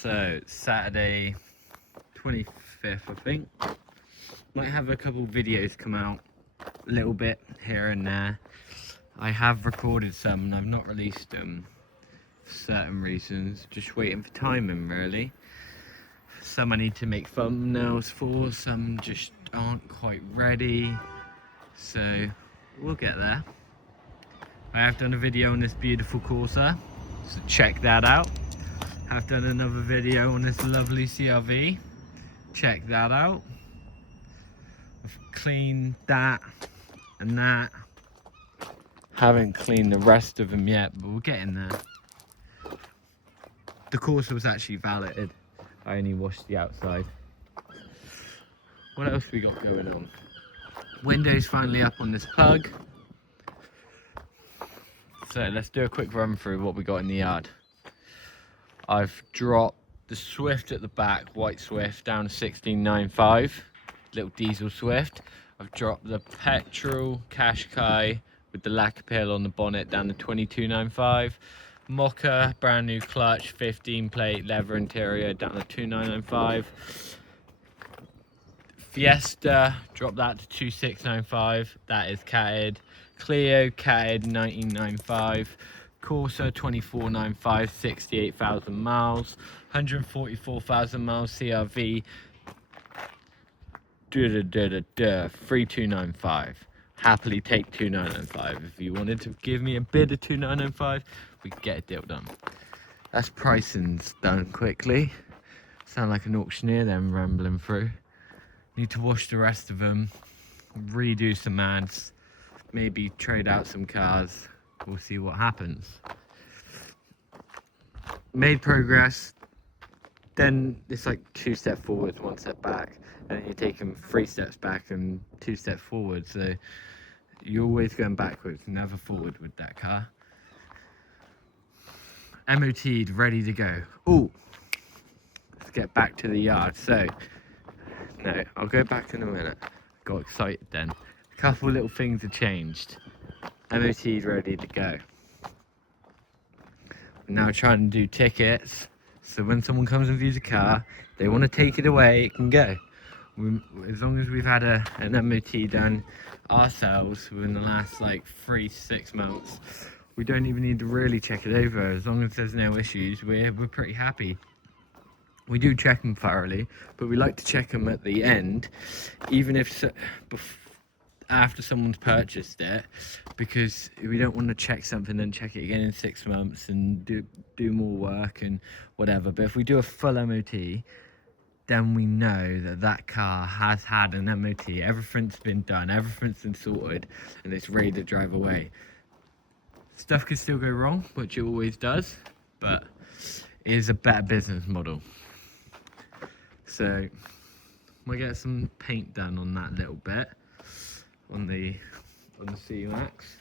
So Saturday 25th, I think. Might have a couple videos come out, a little bit here and there. I have recorded some and I've not released them for certain reasons, just waiting for timing really. Some I need to make thumbnails for, some just aren't quite ready, so we'll get there. I have done a video on this beautiful Corsa, so check that out. I've done another video on this lovely CRV, check that out. I've cleaned that and that. Haven't cleaned the rest of them yet, but we're getting there. The Corsa was actually valeted. I only washed the outside. What else we got going on? Windows finally up on this Pug. So let's do a quick run through what we got in the yard. I've dropped the Swift at the back, white Swift, down to 16.95, little diesel Swift. I've dropped the petrol Qashqai with the lacquer peel on the bonnet down to 22.95. Moke, brand new clutch, 15 plate, leather interior, down to 2.995. Fiesta, dropped that to 26.95, that is catted. Clio, catted, 19.95. Corsa, 24.95, 68,000 miles. 144,000 miles CRV, 3295. Happily take 2995. If you wanted to give me a bid of 2995, we could get a deal done. That's pricing's done quickly. Sound like an auctioneer then, rambling through. Need to wash the rest of them, redo some ads, maybe trade out some cars. We'll see what happens. Made progress. Then it's like 2 steps forward, 1 step back, and then you're taking 3 steps back and 2 steps forward. So you're always going backwards, never forward with that car. MOT'd, ready to go. Oh, let's get back to the yard. So, no, I'll go back in a minute. Got excited then. A couple little things have changed. MOT'd, ready to go. We're now trying to do tickets. So when someone comes and views a car, they want to take it away, it can go. As long as we've had an MOT done ourselves within the last like 3 to 6 months, we don't even need to really check it over. As long as there's no issues, we're pretty happy. We do check them thoroughly, but we like to check them at the end, even if after someone's purchased it, because we don't want to check something and check it again in 6 months and do more work and whatever. But if we do a full MOT, then we know that that car has had an MOT, everything's been done, everything's been sorted, and it's ready to drive away. Stuff could still go wrong, which it always does, but it is a better business model. So might get some paint done on that little bit, on the C-Max.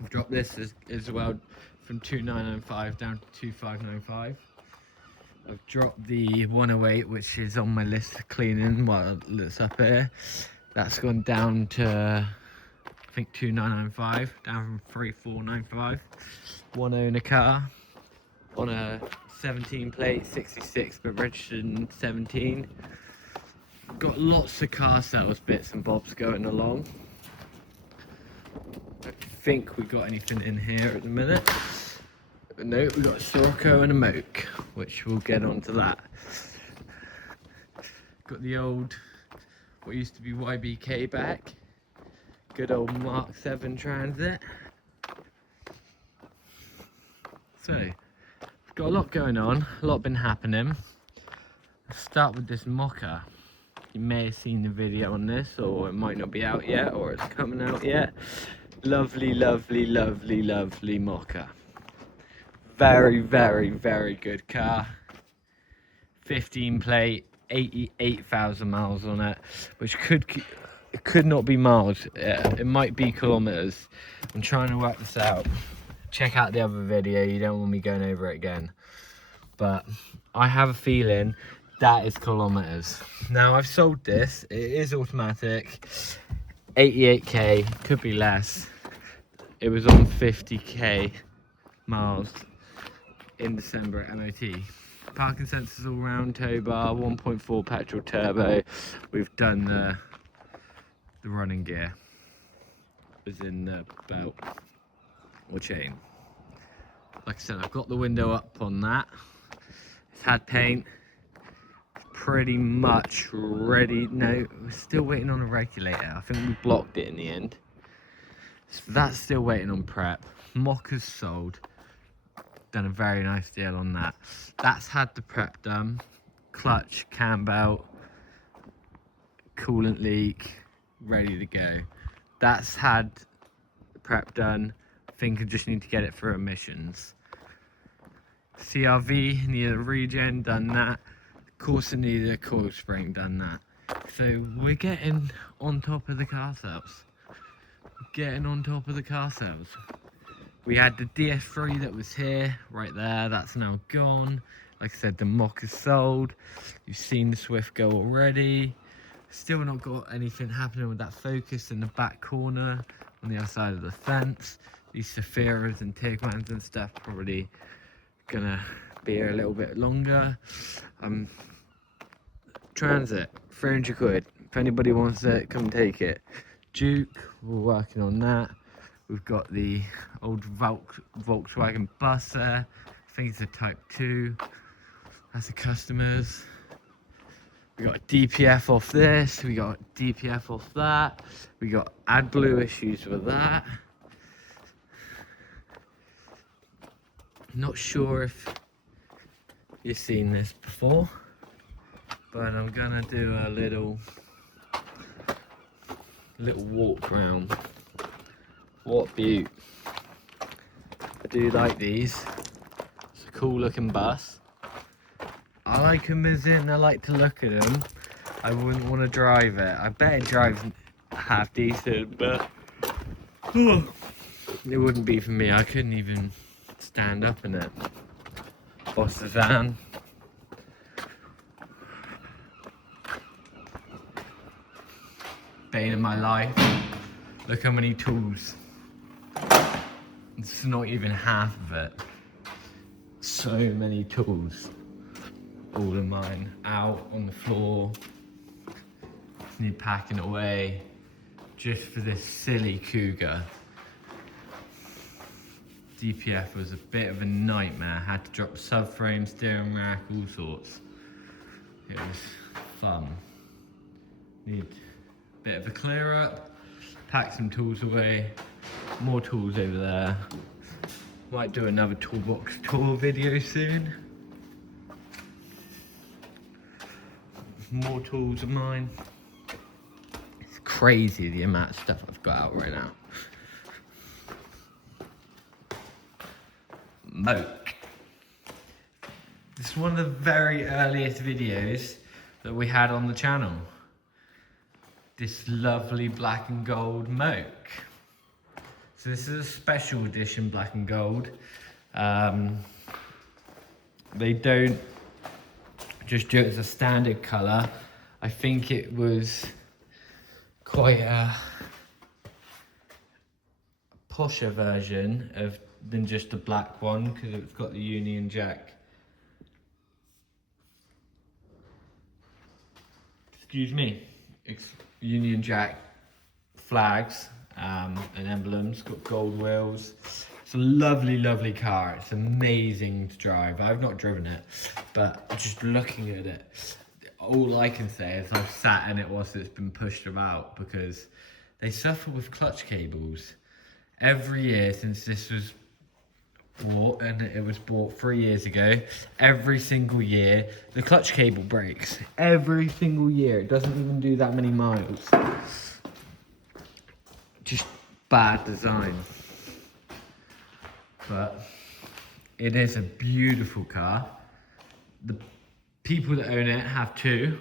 I've dropped this as well from 2995 down to 2595. I've dropped the 108, which is on my list of cleaning while it looks up here. That's gone down to, I think, 2995, down from 3495. One owner car on a 17 plate, 66, but registered in 17. Got lots of car sales bits and bobs going along. I think we got anything in here at the minute. No, we got a Sirocco and a Moke, which we'll get onto that. Got the old, what used to be YBK back. Good old Mark 7 Transit. So, got a lot going on, a lot been happening. Let's start with this Moke. You may have seen the video on this, or it might not be out yet, or it's coming out yet. Lovely, lovely, lovely, lovely Moke. Very, very, very good car. 15 plate, 88,000 miles on it, which it could not be miles. It might be kilometers. I'm trying to work this out. Check out the other video, you don't want me going over it again. But I have a feeling that is kilometers. Now I've sold this, it is automatic, 88k, could be less. It was on 50k miles. in December at MOT. Parking sensors all round, tow bar, 1.4 petrol turbo. We've done the running gear, as in the belt or chain. Like I said, I've got the window up on that. It's had paint. It's pretty much ready. No, we're still waiting on a regulator. I think we blocked it in the end. So that's still waiting on prep. Moke is sold. Done a very nice deal on that. That's had the prep done. Clutch, cam belt, coolant leak, ready to go. That's had the prep done. I think I just need to get it for emissions. CRV needed a regen, done that. Of course, it needed a coil spring, done that. So we're getting on top of the car sales. Getting on top of the car sales. We had the DS3 that was here, right there, that's now gone. Like I said, the Moke is sold. You've seen the Swift go already. Still not got anything happening with that Focus in the back corner on the other side of the fence. These Saphiras and Tiguans and stuff probably gonna be here a little bit longer. Transit, 300 quid. If anybody wants it, come take it. Duke, we're working on that. We've got the old Volkswagen bus there. I think it's a Type 2. That's the customers. We got a DPF off this. We got DPF off that. We got AdBlue issues with that. Not sure if you've seen this before, but I'm gonna do a little walk round. What beaut. I do like these. It's a cool looking bus. I like them as in I like to look at them. I wouldn't want to drive it. I bet it drives half decent, but it wouldn't be for me. I couldn't even stand up in it. Boss the van. Bane of my life. Look how many tools. It's not even half of it. So many tools. All of mine out on the floor. Just need packing away just for this silly Cougar. DPF was a bit of a nightmare. Had to drop subframe, steering rack, all sorts. It was fun. Need a bit of a clear up. Pack some tools away. More tools over there. Might do another toolbox tour video soon. More tools of mine. It's crazy the amount of stuff I've got out right now. Moke. This is one of the very earliest videos that we had on the channel. This lovely black and gold Moke. So this is a special edition black and gold. They don't just do it as a standard colour. I think it was quite a posher version than just a black one, because it's got the Union Jack. Excuse me. It's Union Jack flags and emblems. Got gold wheels. It's a lovely, lovely car. It's amazing to drive. I've not driven it, but just looking at it, all I can say is I've sat in it whilst it's been pushed about, because they suffer with clutch cables. Every year since this was bought, and it was bought 3 years ago, every single year the clutch cable breaks. Every single year. It doesn't even do that many miles. Just bad design. But it is a beautiful car. The people that own it have two,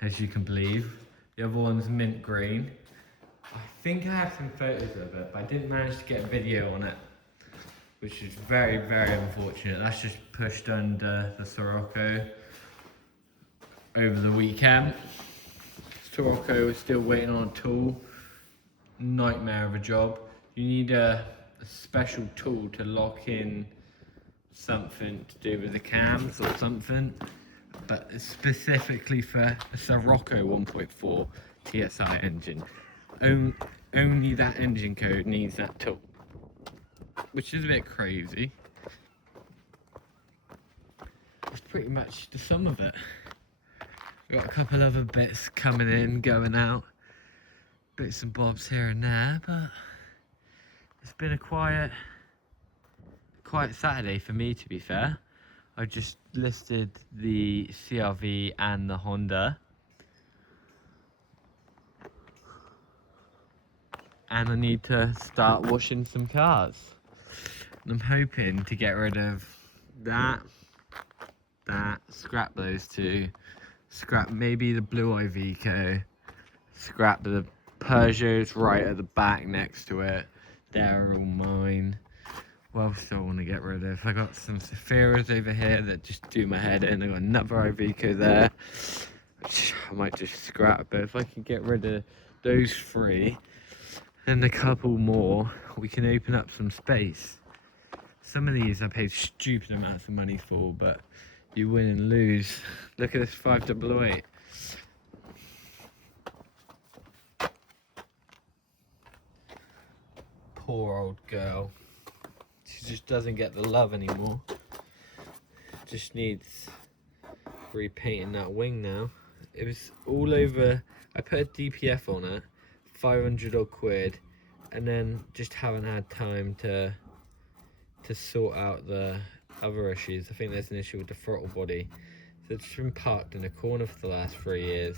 as you can believe. The other one's mint green. I think I have some photos of it, but I didn't manage to get a video on it, which is very, very unfortunate. That's just pushed under the Sirocco over the weekend. Sirocco is still waiting on a tool. Nightmare of a job. You need a special tool to lock in something to do with the cams or something, but specifically for a Sirocco 1.4 TSI engine. Only that engine code needs that tool, which is a bit crazy. That's pretty much the sum of it. We've got a couple other bits coming in, going out, bits and bobs here and there, but it's been a quiet Saturday for me, to be fair. I just listed the CRV and the Honda, and I need to start washing some cars. And I'm hoping to get rid of that, scrap those two, scrap maybe the Blue Iveco, scrap the Peugeots right at the back next to it. They're all mine. What else do I want to get rid of? I got some Saphiras over here that just do my head in. I got another Iveco there, which I might just scrap. But if I can get rid of those three and a couple more, we can open up some space. Some of these I paid stupid amounts of money for, but you win and lose. Look at this 5008. Poor old girl. She just doesn't get the love anymore. Just needs repainting that wing now. It was all over. I put a DPF on it, 500 odd quid, and then just haven't had time to sort out the other issues. I think there's an issue with the throttle body. So it's been parked in a corner for the last 3 years.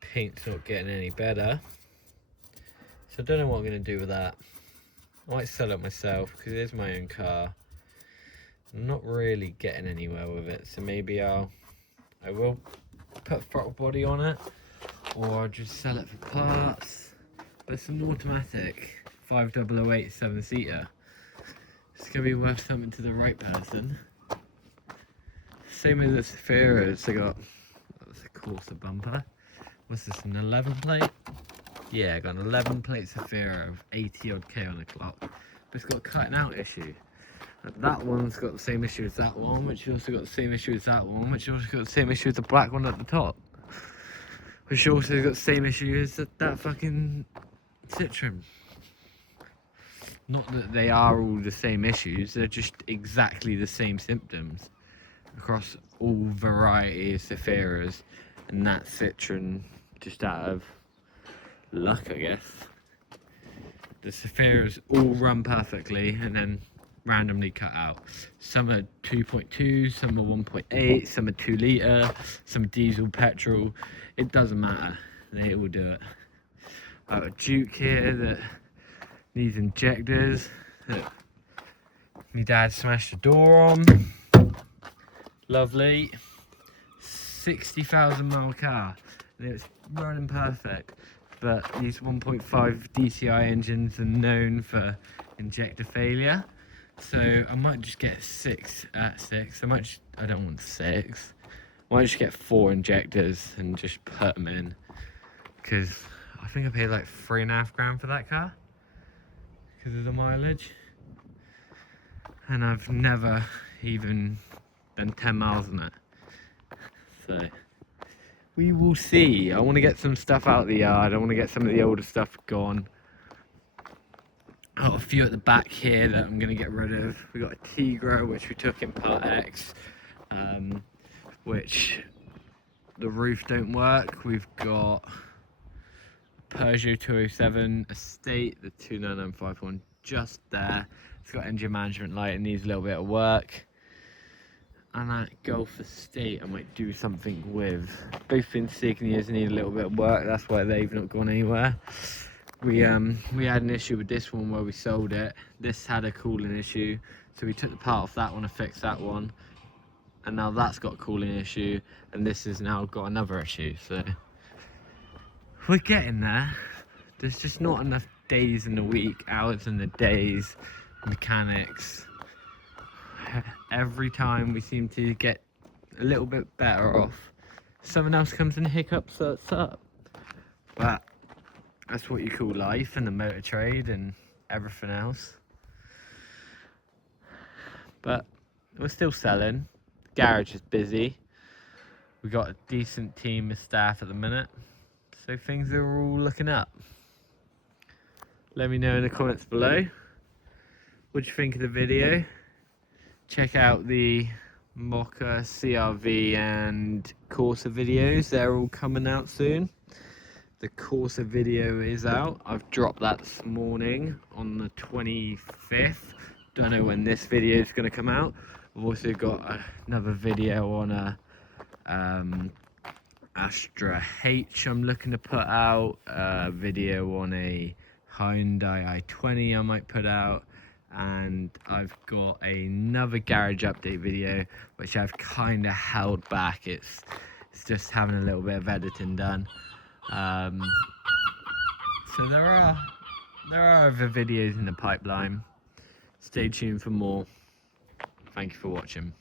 Paint's not getting any better. So I don't know what I'm going to do with that. I might sell it myself because it is my own car. I'm not really getting anywhere with it, so maybe I will put throttle body on it, or I'll just sell it for parts. But it's an automatic 5008 7-seater. It's gonna be worth something to the right person. Same with the Saphiras. I got, that's a Corsa bumper. What's this, an 11 plate? Yeah, I got an 11 plate Saphira of 80 odd K on the clock, but it's got a cutting out issue. That one's got the same issue as that one, which also got the same issue as that one, which also got the same issue as the black one at the top, which also got the same issue as that fucking Citroen. Not that they are all the same issues, they're just exactly the same symptoms across all varieties of Saphiras, and that Citroen, just out of luck, I guess. The Saphiras all run perfectly and then randomly cut out. Some are 2.2, some are 1.8, some are 2 litre, some are diesel, petrol. It doesn't matter, they all do it. I have a Duke here that needs injectors that my dad smashed the door on. Lovely. 60,000 mile car and it's running perfect, but these 1.5 DCI engines are known for injector failure, so I might just get 6 at 6. I don't want 6. I might just get 4 injectors and just put them in, because I think I paid like £3.5 grand for that car because of the mileage, and I've never even done 10 miles on it. So we will see. I want to get some stuff out of the yard. I want to get some of the older stuff gone. I've got a few at the back here that I'm going to get rid of. We got a Tigro which we took in Part X, which the roof don't work. We've got a Peugeot 207 Estate, the 29951 just there. It's got engine management light and needs a little bit of work. And that Golf Estate I might do something with. Both insignias need a little bit of work, that's why they've not gone anywhere. We had an issue with this one where we sold it. This had a cooling issue, so we took the part off that one and fixed that one. And now that's got a cooling issue, and this has now got another issue, so we're getting there. There's just not enough days in the week, hours in the days, mechanics. Every time we seem to get a little bit better off, someone else comes and hiccups us up. But that's what you call life and the motor trade and everything else. but we're still selling. The garage is busy. We got a decent team of staff at the minute, so things are all looking up. Let me know in the comments below what you think of the video. Check out the Moke, CRV and Corsa videos, they're all coming out soon. The Corsa video is out. I've dropped that this morning on the 25th. Don't know when this video is going to come out. I've also got another video on a Astra H I'm looking to put out, a video on a Hyundai i20 I might put out, and I've got another garage update video which I've kind of held back. It's just having a little bit of editing done. So there are other videos in the pipeline. Stay tuned for more. Thank you for watching.